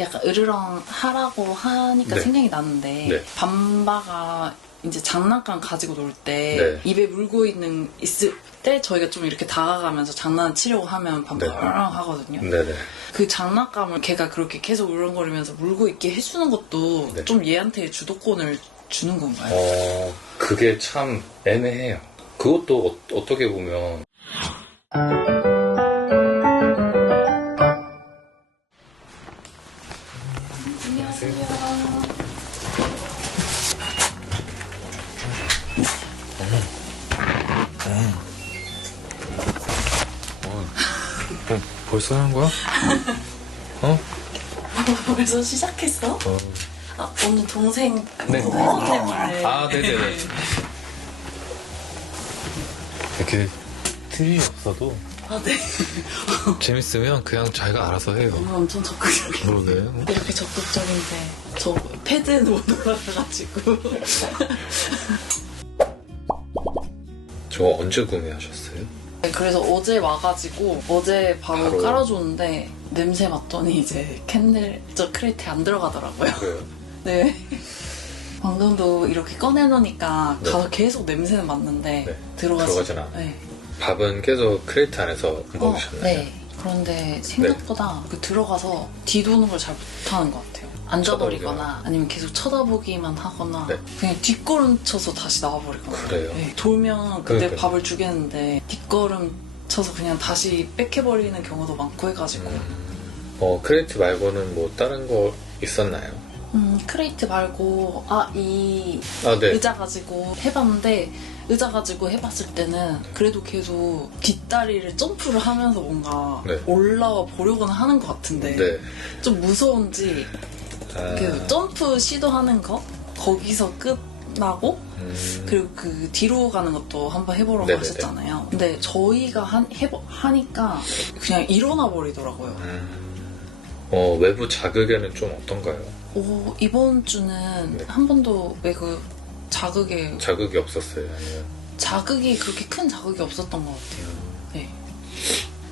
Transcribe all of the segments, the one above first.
약간 으르렁 하라고 하니까 네. 생각이 났는데 네. 밤바가 이제 장난감 가지고 놀 때 네. 입에 물고 있을 때 저희가 좀 이렇게 다가가면서 장난치려고 하면 밤바가 네. 으르렁 하거든요. 네네. 그 장난감을 걔가 그렇게 계속 울렁거리면서 물고 있게 해주는 것도 네. 좀 얘한테 주도권을 주는 건가요? 그게 참 애매해요. 그것도 어떻게 보면 벌써 하는 거야? 어? 벌써 시작했어? 오늘 동생 네. 회사 때문에 네네네. 이렇게 틀이 없어도 네. 재밌으면 그냥 자기가 알아서 해요. 오늘 엄청 적극적이에요. 그러게. 이렇게 적극적인데 저 패드는 못 올라가가지고 저거 언제 구매하셨어요? 그래서 어제 와가지고 어제 바로 깔아줬는데 냄새 맡더니 이제 캔들 저 크레이트에 안 들어가더라고요. 그래요? 네. 방금도 이렇게 꺼내놓으니까 네. 가서 계속 냄새는 맡는데 네. 들어가지 들어가진 않아요. 네. 밥은 계속 크레이트 안에서 먹으셨나요? 네. 그런데 생각보다 그 들어가서 뒤도는 걸 잘 못하는 것 같아요. 앉아버리거나 아니면 계속 쳐다보기만 하거나 네. 그냥 뒷걸음 쳐서 다시 나와버리거나. 그래요? 네. 돌면 그때 그러니까요. 밥을 주겠는데 뒷걸음 쳐서 그냥 다시 뺏겨버리는 경우도 많고 해가지고 크레이트 말고는 뭐 다른 거 있었나요? 크레이트 말고 이 네. 의자 가지고 해봤는데 의자 가지고 해봤을 때는 그래도 계속 뒷다리를 점프를 하면서 뭔가 네. 올라와 보려고는 하는 것 같은데 네. 좀 무서운지 그 점프 시도하는 거 거기서 끝나고 그리고 그 뒤로 가는 것도 한번 해보라고 네네네. 하셨잖아요. 근데 저희가 하니까 그냥 일어나 버리더라고요. 외부 자극에는 좀 어떤가요? 이번 주는 네. 한 번도 왜 그 자극이 없었어요? 아니면 자극이 그렇게 큰 자극이 없었던 것 같아요. 네.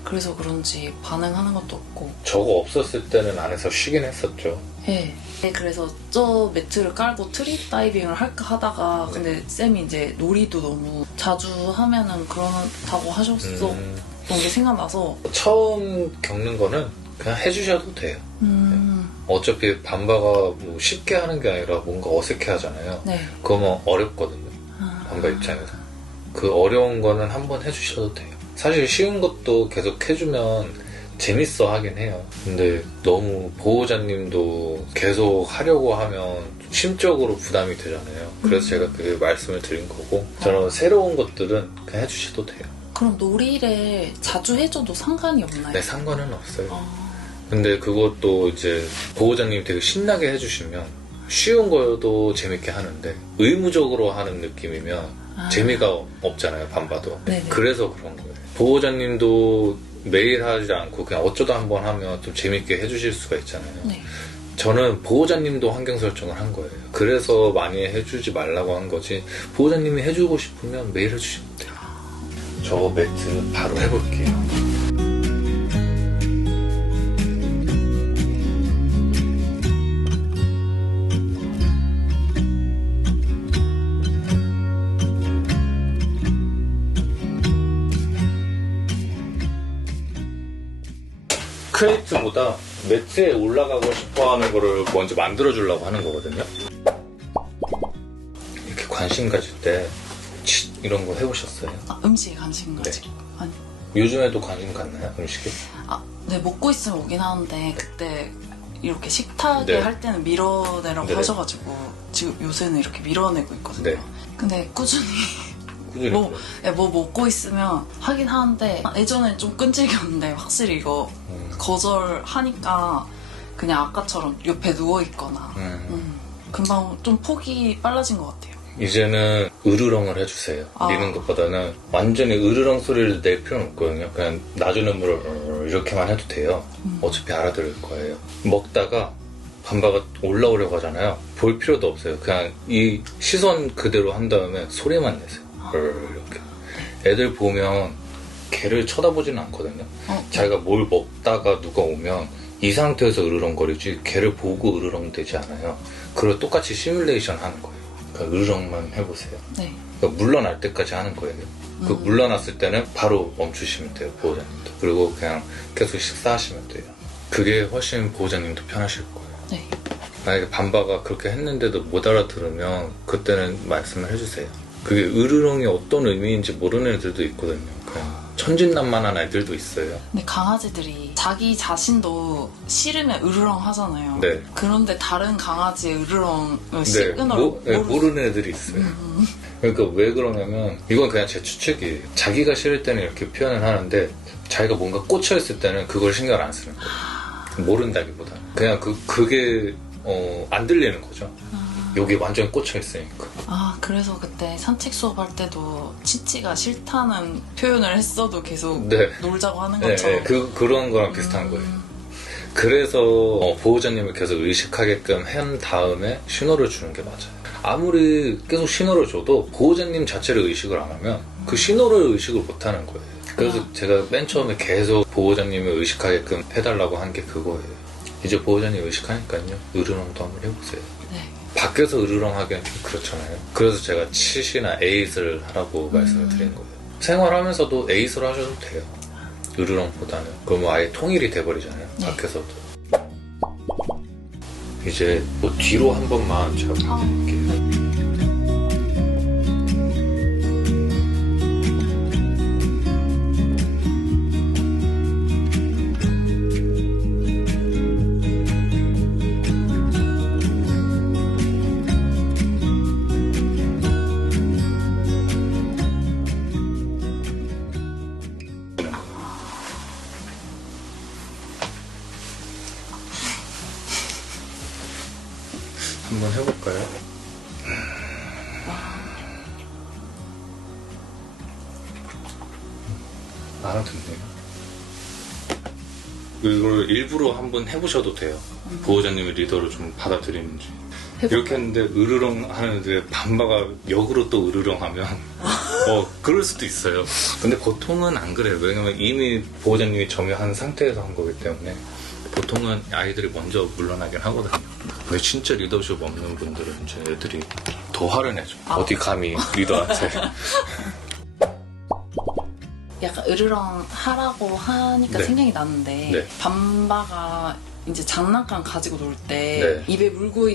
그래서 그런지 반응하는 것도 없고. 저거 없었을 때는 안에서 쉬긴 했었죠. 네. 그래서 저 매트를 깔고 트리 다이빙을 할까 하다가 근데 쌤이 이제 놀이도 너무 자주 하면은 그렇다고 하셨었던 게 생각나서 처음 겪는 거는 그냥 해주셔도 돼요. 어차피 밤바가 뭐 쉽게 하는 게 아니라 뭔가 어색해 하잖아요. 네. 그거면 어렵거든요. 밤바 입장에서. 그 어려운 거는 한번 해주셔도 돼요. 사실 쉬운 것도 계속 해주면 재밌어 하긴 해요. 근데 너무 보호자님도 계속 하려고 하면 심적으로 부담이 되잖아요. 그래서 제가 그 말씀을 드린 거고 저는 새로운 것들은 그냥 해주셔도 돼요. 그럼 놀이를 자주 해줘도 상관이 없나요? 네, 상관은 없어요. 근데 그것도 이제 보호자님이 되게 신나게 해주시면 쉬운 거여도 재밌게 하는데 의무적으로 하는 느낌이면 재미가 없잖아요, 밤바도. 네네. 그래서 그런 거예요. 보호자님도 매일 하지 않고 그냥 어쩌다 한번 하면 좀 재밌게 해주실 수가 있잖아요. 네. 저는 보호자님도 환경 설정을 한 거예요. 그래서 많이 해주지 말라고 한 거지 보호자님이 해주고 싶으면 매일 해주시면 돼요. 저 매트 바로 해볼게요. 크레이트보다 매트에 올라가고 싶어하는 거를 먼저 만들어주려고 하는 거거든요. 이렇게 관심 가질 때 이런 거 해보셨어요? 음식에 관심 가지고. 아니. 요즘에도 관심 갖나요? 음식에? 네, 먹고 있으면 오긴 하는데 그때 이렇게 식탁에 네. 할 때는 밀어내라고 네. 하셔가지고 지금 요새는 이렇게 밀어내고 있거든요. 네. 근데 꾸준히 꾸준히 뭐 먹고 있으면 하긴 하는데 예전엔 좀 끈질겼는데 확실히 이거 거절하니까 그냥 아까처럼 옆에 누워있거나 금방 좀 폭이 빨라진 것 같아요. 이제는 으르렁을 해주세요. 미는 것보다는 완전히 으르렁 소리를 낼 필요는 없거든요. 그냥 낮은 음으로 이렇게만 해도 돼요. 어차피 알아들을 거예요. 먹다가 밤바가 올라오려고 하잖아요. 볼 필요도 없어요. 그냥 이 시선 그대로 한 다음에 소리만 내세요. 이렇게. 애들 보면 걔를 쳐다보지는 않거든요. 자기가 뭘 먹다가 누가 오면 이 상태에서 으르렁거리지 걔를 보고 으르렁대지 않아요. 그걸 똑같이 시뮬레이션 하는 거예요. 그러니까 으르렁만 해보세요. 네. 그러니까 물러날 때까지 하는 거예요. 그 물러났을 때는 바로 멈추시면 돼요, 보호자님도. 그리고 그냥 계속 식사하시면 돼요. 그게 훨씬 보호자님도 편하실 거예요. 네. 만약에 밤바가 그렇게 했는데도 못 알아들으면 그때는 말씀을 해주세요. 그게 으르렁이 어떤 의미인지 모르는 애들도 있거든요. 그냥 천진난만한 애들도 있어요. 근데 강아지들이 자기 자신도 싫으면 으르렁 하잖아요. 네. 그런데 다른 강아지의 으르렁 네, 시그널을 모르는 애들이 있어요. 그러니까 왜 그러냐면 이건 그냥 제 추측이에요. 자기가 싫을 때는 이렇게 표현을 하는데 자기가 뭔가 꽂혀있을 때는 그걸 신경 안 쓰는 거예요. 모른다기보다 그냥 그게 안 들리는 거죠. 여기 완전히 꽂혀있으니까. 아, 그래서 그때 산책 수업할 때도 치치가 싫다는 표현을 했어도 계속 네. 놀자고 하는 네, 것처럼. 그런 거랑 비슷한 거예요. 그래서 보호자님을 계속 의식하게끔 한 다음에 신호를 주는 게 맞아요. 아무리 계속 신호를 줘도 보호자님 자체를 의식을 안 하면 그 신호를 의식을 못 하는 거예요. 그래서 제가 맨 처음에 계속 보호자님을 의식하게끔 해달라고 한 게 그거예요. 이제 보호자님 의식하니까요. 으르렁도 한번 해보세요. 네. 밖에서 으르렁 하기엔 좀 그렇잖아요. 그래서 제가 칫이나 에잇을 하라고 말씀을 드린 거예요. 생활하면서도 에잇을 하셔도 돼요. 으르렁보다는. 그러면 아예 통일이 돼버리잖아요. 네. 밖에서도. 이제 뭐 뒤로 한 번만 제가 보여드릴게요. 한번 해볼까요? 알아듣네요. 이걸 일부러 한번 해보셔도 돼요. 보호자님의 리더를 좀 받아들이는지. 이렇게 했는데 으르렁 하는데 밤바가 역으로 또 으르렁 하면 그럴 수도 있어요. 근데 보통은 안 그래요. 왜냐면 이미 보호자님이 정의한 상태에서 한 거기 때문에 보통은 아이들이 먼저 물러나긴 하거든요. 왜 진짜 리더십 없는 분들은 이제 애들이 더 화를 내죠. 어디 감히 리더한테. 약간 으르렁 하라고 하니까 네. 생각이 났는데 네. 밤바가 이제 장난감 가지고 놀 때 네. 입에 물고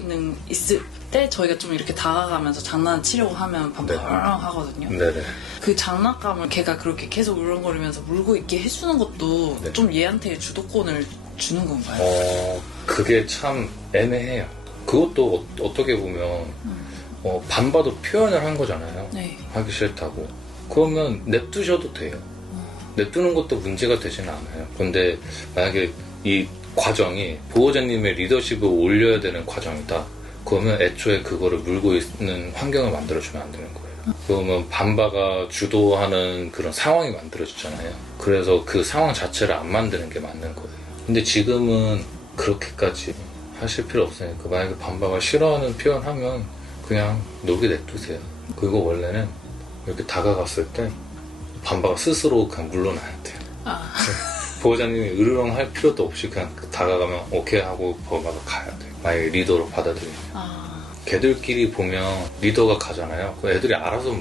있을 때 저희가 좀 이렇게 다가가면서 장난치려고 하면 밤바가 네. 으르렁 하거든요. 네네. 그 장난감을 걔가 그렇게 계속 으르렁거리면서 물고 있게 해주는 것도 네. 좀 얘한테 주도권을 주는 건가요? 그게 참 애매해요. 그것도 어떻게 보면 밤바도 표현을 한 거잖아요. 네. 하기 싫다고. 그러면 냅두셔도 돼요. 냅두는 것도 문제가 되지는 않아요. 근데 만약에 이 과정이 보호자님의 리더십을 올려야 되는 과정이다. 그러면 애초에 그거를 물고 있는 환경을 만들어주면 안 되는 거예요. 그러면 밤바가 주도하는 그런 상황이 만들어지잖아요. 그래서 그 상황 자체를 안 만드는 게 맞는 거예요. 근데 지금은 그렇게까지 하실 필요 없으니까 만약에 밤바가 싫어하는 표현하면 그냥 놀게 냅두세요. 그리고 원래는 이렇게 다가갔을 때 밤바가 스스로 그냥 물러나야 돼요. 보호자님이 으르렁 할 필요도 없이 그냥 다가가면 오케이 하고 밤바가 가야 돼요. 만약에 리더로 받아들이면. 걔들끼리 보면 리더가 가잖아요. 그 애들이 알아서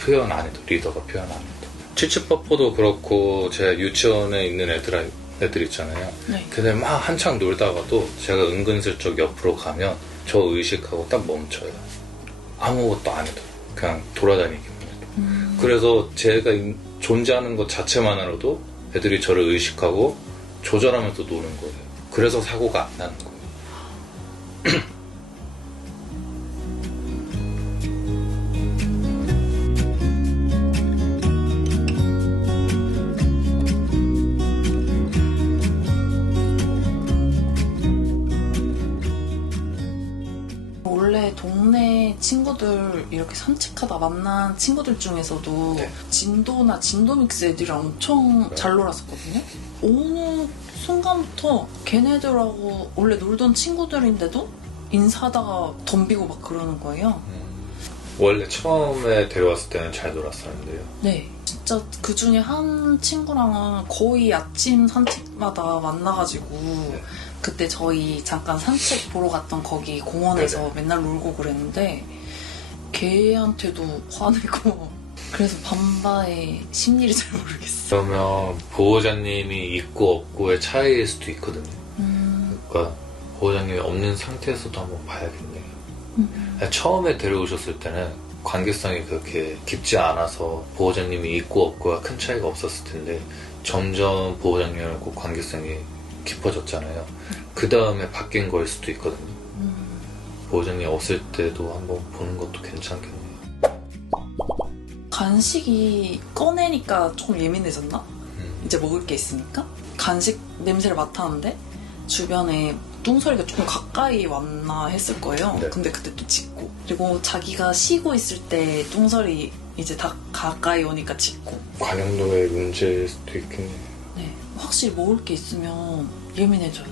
표현 안 해도 리더가 표현 안 해도. 치치퍼포도 그렇고 제가 유치원에 있는 애들 있잖아요. 네. 걔들 막 한창 놀다가도 제가 은근슬쩍 옆으로 가면 저 의식하고 딱 멈춰요. 아무것도 안 해도 그냥 돌아다니기만 해도. 그래서 제가 존재하는 것 자체만으로도 애들이 저를 의식하고 조절하면서 노는 거예요. 그래서 사고가 안 나는 거예요. 원래 동네 친구들 이렇게 산책하다 만난 친구들 중에서도 네. 진도나 진도믹스 애들이랑 엄청 잘 놀았었거든요. 어느 순간부터 걔네들하고 원래 놀던 친구들인데도 인사하다가 덤비고 막 그러는 거예요. 원래 처음에 데려왔을 때는 잘 놀았었는데요. 네. 진짜 그 중에 한 친구랑은 거의 아침 산책마다 만나가지고 네. 그때 저희 잠깐 산책 보러 갔던 거기 공원에서 네네. 맨날 놀고 그랬는데 걔한테도 화내고 그래서 밤바의 심리를 잘 모르겠어요. 그러면 보호자님이 있고 없고의 차이일 수도 있거든요. 그러니까 보호자님이 없는 상태에서도 한번 봐야겠네요. 처음에 데려오셨을 때는 관계성이 그렇게 깊지 않아서 보호자님이 있고 없고가 큰 차이가 없었을 텐데 점점 보호자님하고 관계성이 깊어졌잖아요. 그 다음에 바뀐 거일 수도 있거든요. 보호자님 없을 때도 한번 보는 것도 괜찮겠네요. 간식이 꺼내니까 조금 예민해졌나? 이제 먹을 게 있으니까 간식 냄새를 맡았는데 주변에 뚱소리가 조금 가까이 왔나 했을 거예요. 네. 근데 그때 또 짖고 그리고 자기가 쉬고 있을 때 뚱소리 이제 다 가까이 오니까 짖고 관용도의 문제일 수도 있겠네요. 네, 확실히 먹을 게 있으면 예민해져요.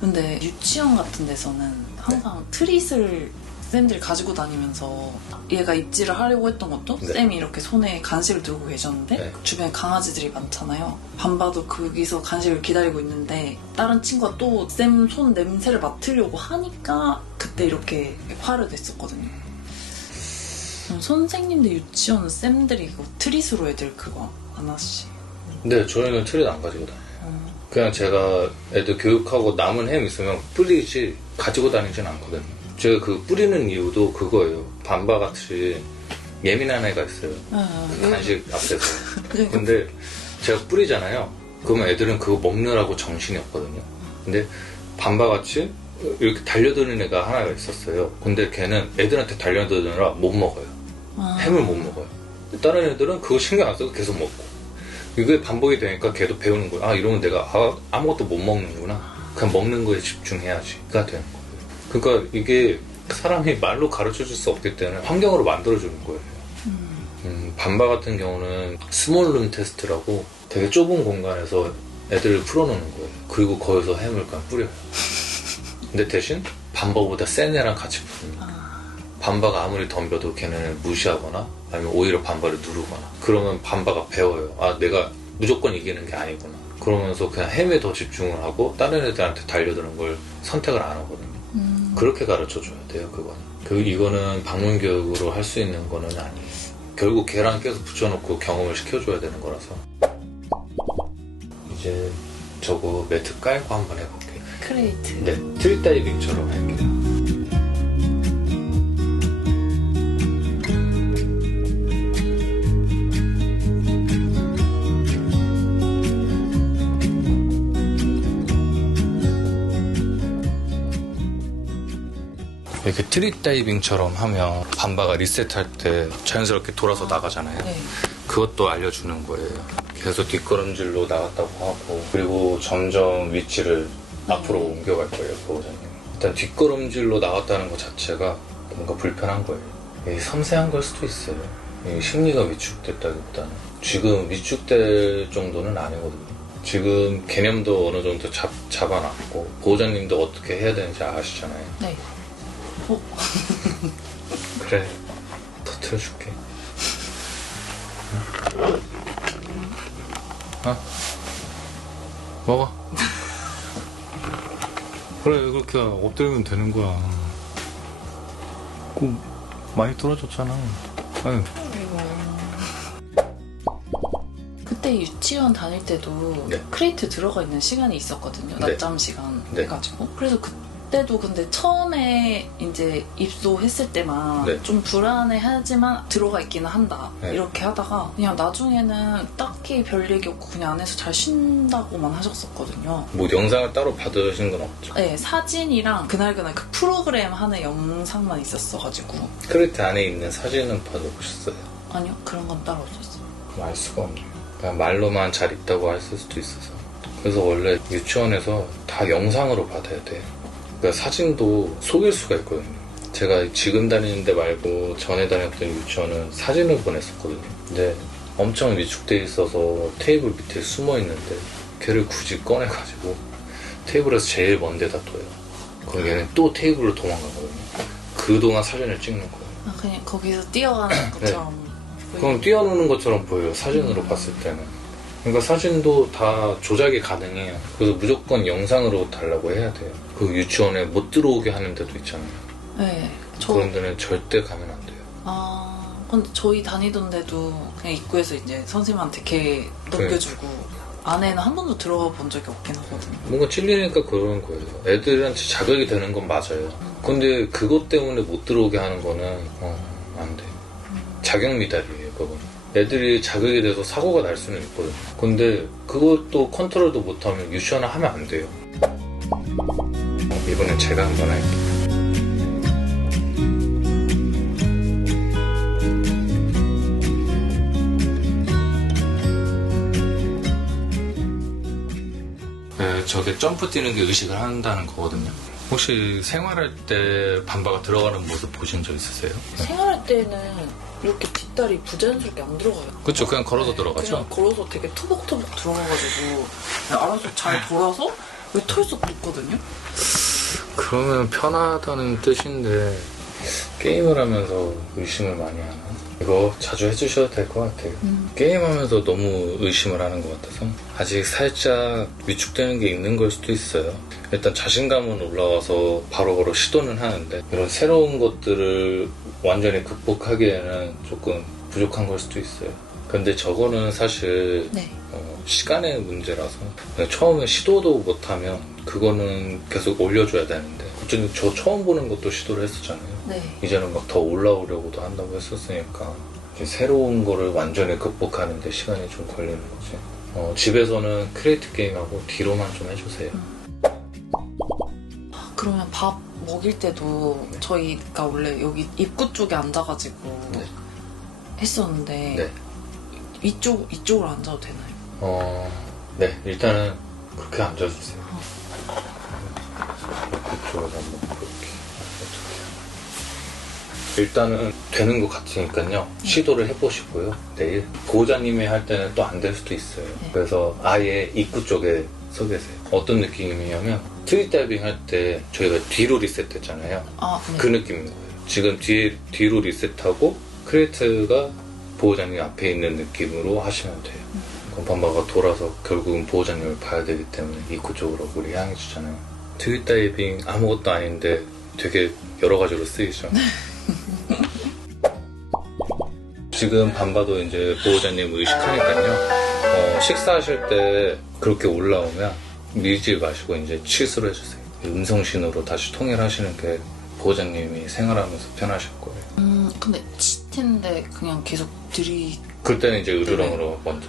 근데 유치원 같은 데서는 항상 트릿을 쌤들이 가지고 다니면서 얘가 입질을 하려고 했던 것도 네. 쌤이 이렇게 손에 간식을 들고 계셨는데 네. 주변에 강아지들이 많잖아요. 밤바도 거기서 간식을 기다리고 있는데 다른 친구가 또 쌤 손 냄새를 맡으려고 하니까 그때 이렇게 화를 냈었거든요. 선생님들 유치원 쌤들이 이거 트릿으로 애들 그거 하나씩. 네, 저희는 트릿 안 가지고 다녀요. 그냥 제가 애들 교육하고 남은 햄 있으면 뿌리지 가지고 다니진 않거든요. 제가 그 뿌리는 이유도 그거예요. 밤바같이 예민한 애가 있어요. 그 간식 앞에서. 근데 제가 뿌리잖아요. 그러면 애들은 그거 먹느라고 정신이 없거든요. 근데 밤바같이 이렇게 달려드는 애가 하나가 있었어요. 근데 걔는 애들한테 달려드느라 못 먹어요. 햄을 못 먹어요. 다른 애들은 그거 신경 안 쓰고 계속 먹고. 이게 반복이 되니까 걔도 배우는 거예요. 아, 이러면 내가 아무것도 못 먹는구나. 그냥 먹는 거에 집중해야지가 되는 거예요. 그러니까 이게 사람이 말로 가르쳐 줄 수 없기 때문에 환경으로 만들어주는 거예요. 밤바 같은 경우는 스몰룸 테스트라고 되게 좁은 공간에서 애들을 풀어놓는 거예요. 그리고 거기서 햄을 그냥 뿌려요. 근데 대신 밤바보다 센 애랑 같이 푸는 밤바가 아무리 덤벼도 걔네는 무시하거나 아니면 오히려 밤바를 누르거나 그러면 밤바가 배워요. 아, 내가 무조건 이기는 게 아니구나. 그러면서 그냥 햄에 더 집중을 하고 다른 애들한테 달려드는 걸 선택을 안 하거든요. 그렇게 가르쳐줘야 돼요, 그거는. 이거는 방문 교육으로 할 수 있는 거는 아니에요. 결국 걔랑 계속 붙여놓고 경험을 시켜줘야 되는 거라서. 이제 저거 매트 깔고 한번 해볼게요. 크레이트. 네, 트리 다이빙처럼 할게요. 이렇게 트릿 다이빙처럼 하면 밤바가 리셋할 때 자연스럽게 돌아서 나가잖아요. 네. 그것도 알려주는 거예요. 계속 뒷걸음질로 나갔다고 하고 그리고 점점 위치를 앞으로 옮겨갈 거예요, 보호자님. 일단 뒷걸음질로 나갔다는 것 자체가 뭔가 불편한 거예요. 이게 섬세한 걸 수도 있어요. 이 심리가 위축됐다기보다는 지금 위축될 정도는 아니거든요. 지금 개념도 어느 정도 잡아놨고 보호자님도 어떻게 해야 되는지 아시잖아요. 네. 그래, 터트려줄게. 먹어. 그래, 그렇게 엎드리면 되는 거야. 많이 떨어졌잖아. 아유. 그때 유치원 다닐 때도 네. 크레이트 들어가 있는 시간이 있었거든요. 네. 낮잠 시간 네. 해가지고. 그래서 그때도 근데 처음에 이제 입소했을 때만 네. 좀 불안해하지만 들어가 있기는 한다. 네. 이렇게 하다가 그냥 나중에는 딱히 별 얘기 없고 그냥 안에서 잘 쉰다고만 하셨었거든요. 뭐 영상을 따로 받으신 건 없죠? 네, 사진이랑 그날 그 프로그램 하는 영상만 있었어가지고. 크레이트 안에 있는 사진은 받아보셨어요? 아니요, 그런 건 따로 없었어요. 그럼 알 수가 없네요. 그냥 말로만 잘 있다고 했을 수도 있어서. 그래서 원래 유치원에서 다 영상으로 받아야 돼요. 그러니까 사진도 속일 수가 있거든요. 제가 지금 다니는 데 말고 전에 다녔던 유치원은 사진을 보냈었거든요. 근데 엄청 위축돼 있어서 테이블 밑에 숨어 있는데 걔를 굳이 꺼내가지고 테이블에서 제일 먼 데다 둬요. 그럼 얘는 또 테이블로 도망가거든요. 그동안 사진을 찍는 거예요. 아, 그냥 거기서 뛰어가는 것처럼. 그럼 뛰어노는 것처럼 보여요. 사진으로 봤을 때는. 그러니까 사진도 다 조작이 가능해요. 그래서 무조건 영상으로 달라고 해야 돼요. 그 유치원에 못 들어오게 하는 데도 있잖아요. 네. 그런 데는 절대 가면 안 돼요. 근데 저희 다니던 데도 그냥 입구에서 이제 선생님한테 걔 넘겨주고 안에는 한 번도 들어가 본 적이 없긴 하거든요. 뭔가 찔리니까 그러는 거예요. 애들한테 자극이 되는 건 맞아요. 근데 그것 때문에 못 들어오게 하는 거는 안 돼요. 자격 미달이에요, 그거는. 애들이 자극이 돼서 사고가 날 수는 있거든요. 근데 그것도 컨트롤도 못하면 유치원을 하면 안 돼요. 이번엔 제가 한번 할게요. 저게 점프 뛰는 게 의식을 한다는 거거든요. 혹시 생활할 때 밤바가 들어가는 모습 보신 적 있으세요? 생활할 때는 이렇게 뒷다리 부자연스럽게 안 들어가요. 그렇죠. 그냥 걸어서 들어가죠. 그냥 걸어서 되게 투벅투벅 들어가가지고 그냥 알아서 잘 돌아서 왜 털썩 붙거든요. 그러면 편하다는 뜻인데 게임을 하면서 의심을 많이 하나? 이거 자주 해주셔도 될 것 같아요. 게임하면서 너무 의심을 하는 것 같아서 아직 살짝 위축되는 게 있는 걸 수도 있어요. 일단 자신감은 올라와서 바로바로 시도는 하는데 이런 새로운 것들을 완전히 극복하기에는 조금 부족한 걸 수도 있어요. 근데 저거는 사실 네. 시간의 문제라서 처음에 시도도 못하면 그거는 계속 올려줘야 되는데 어쨌든 저 처음 보는 것도 시도를 했었잖아요. 네. 이제는 막 더 올라오려고도 한다고 했었으니까 이제 새로운 거를 완전히 극복하는데 시간이 좀 걸리는 거지. 집에서는 크리에이트 게임하고 뒤로만 좀 해주세요. 그러면 밥 먹일 때도 네. 저희가 원래 여기 입구 쪽에 앉아가지고 네. 했었는데 네. 이쪽으로 앉아도 되나요? 네, 일단은 그렇게 앉아주세요. 이쪽에서 한번 볼게요. 일단은 되는 것 같으니까요. 시도를 해보시고요. 내일 보호자님이 할 때는 또 안 될 수도 있어요. 네. 그래서 아예 입구 쪽에 서 계세요. 어떤 느낌이냐면 트리다이빙 할 때 저희가 뒤로 리셋했잖아요. 네. 그 느낌인 거예요. 지금 뒤로 리셋하고 크리에이트가 보호자님 앞에 있는 느낌으로 하시면 돼요. 그럼 밤바가 돌아서 결국은 보호자님을 봐야 되기 때문에 입구 쪽으로 우리 향해 주잖아요. 트윗다이빙 아무것도 아닌데 되게 여러 가지로 쓰이죠. 지금 밤바도 이제 보호자님 의식하니까요. 식사하실 때 그렇게 올라오면 밀지 마시고 이제 취소를 해주세요. 음성 신호로 다시 통일하시는 게 보호자님이 생활하면서 편하실 거예요. 근데 치트인데 그냥 계속 그때는 이제 으르렁으로 먼저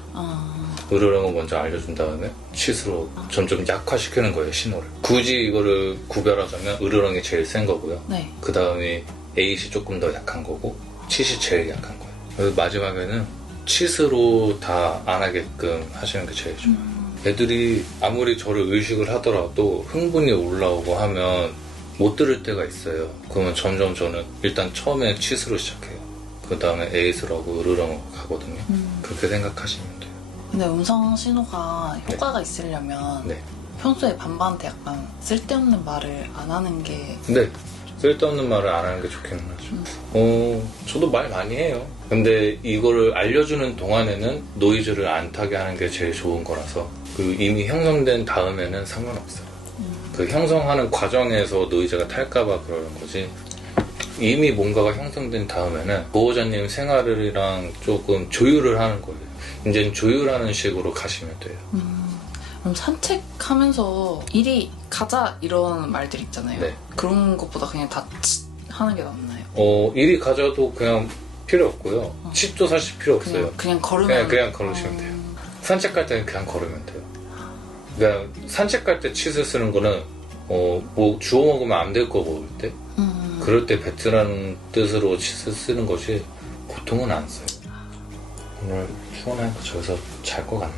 으르렁을 먼저 알려준 다음에 치스로 점점 약화시키는 거예요, 신호를. 굳이 이거를 구별하자면 으르렁이 제일 센 거고요. 네. 그 다음에 에잇이 조금 더 약한 거고 칫이 제일 약한 거예요. 그래서 마지막에는 칫으로 다 안 하게끔 하시는 게 제일 좋아요. 애들이 아무리 저를 의식을 하더라도 흥분이 올라오고 하면 못 들을 때가 있어요. 그러면 점점 저는 일단 처음에 칫으로 시작해요. 그 다음에 에잇으로 하고 으르렁으로 가거든요. 그렇게 생각하시면 돼요. 근데 음성 신호가 효과가 있으려면 네. 평소에 밤바한테 약간 쓸데없는 말을 안 하는 게 네. 쓸데없는 말을 안 하는 게 좋기는 하죠. 저도 말 많이 해요. 근데 이거를 알려주는 동안에는 노이즈를 안 타게 하는 게 제일 좋은 거라서 그 이미 형성된 다음에는 상관없어요. 그 형성하는 과정에서 노이즈가 탈까봐 그러는 거지. 이미 뭔가가 형성된 다음에는 보호자님 생활이랑 조금 조율을 하는 거예요. 이제는 조율하는 식으로 가시면 돼요. 그럼 산책하면서 이리 가자 이런 말들 있잖아요. 네. 그런 것보다 그냥 다 하는 게 낫나요? 이리 가자도 그냥 필요 없고요. 칩도 사실 필요 없어요. 그냥 걸으면 그냥 걸으시면 돼요. 산책할 때는 그냥 걸으면 돼요. 그러니까 산책할 때 칫을 쓰는 거는 뭐 주워 먹으면 안 될 거 먹을 때 그럴 때 뱉으라는 뜻으로 칫을 쓰는 거지 보통은 안 써요. 오늘 피곤하니까 저기서 잘 것 같네.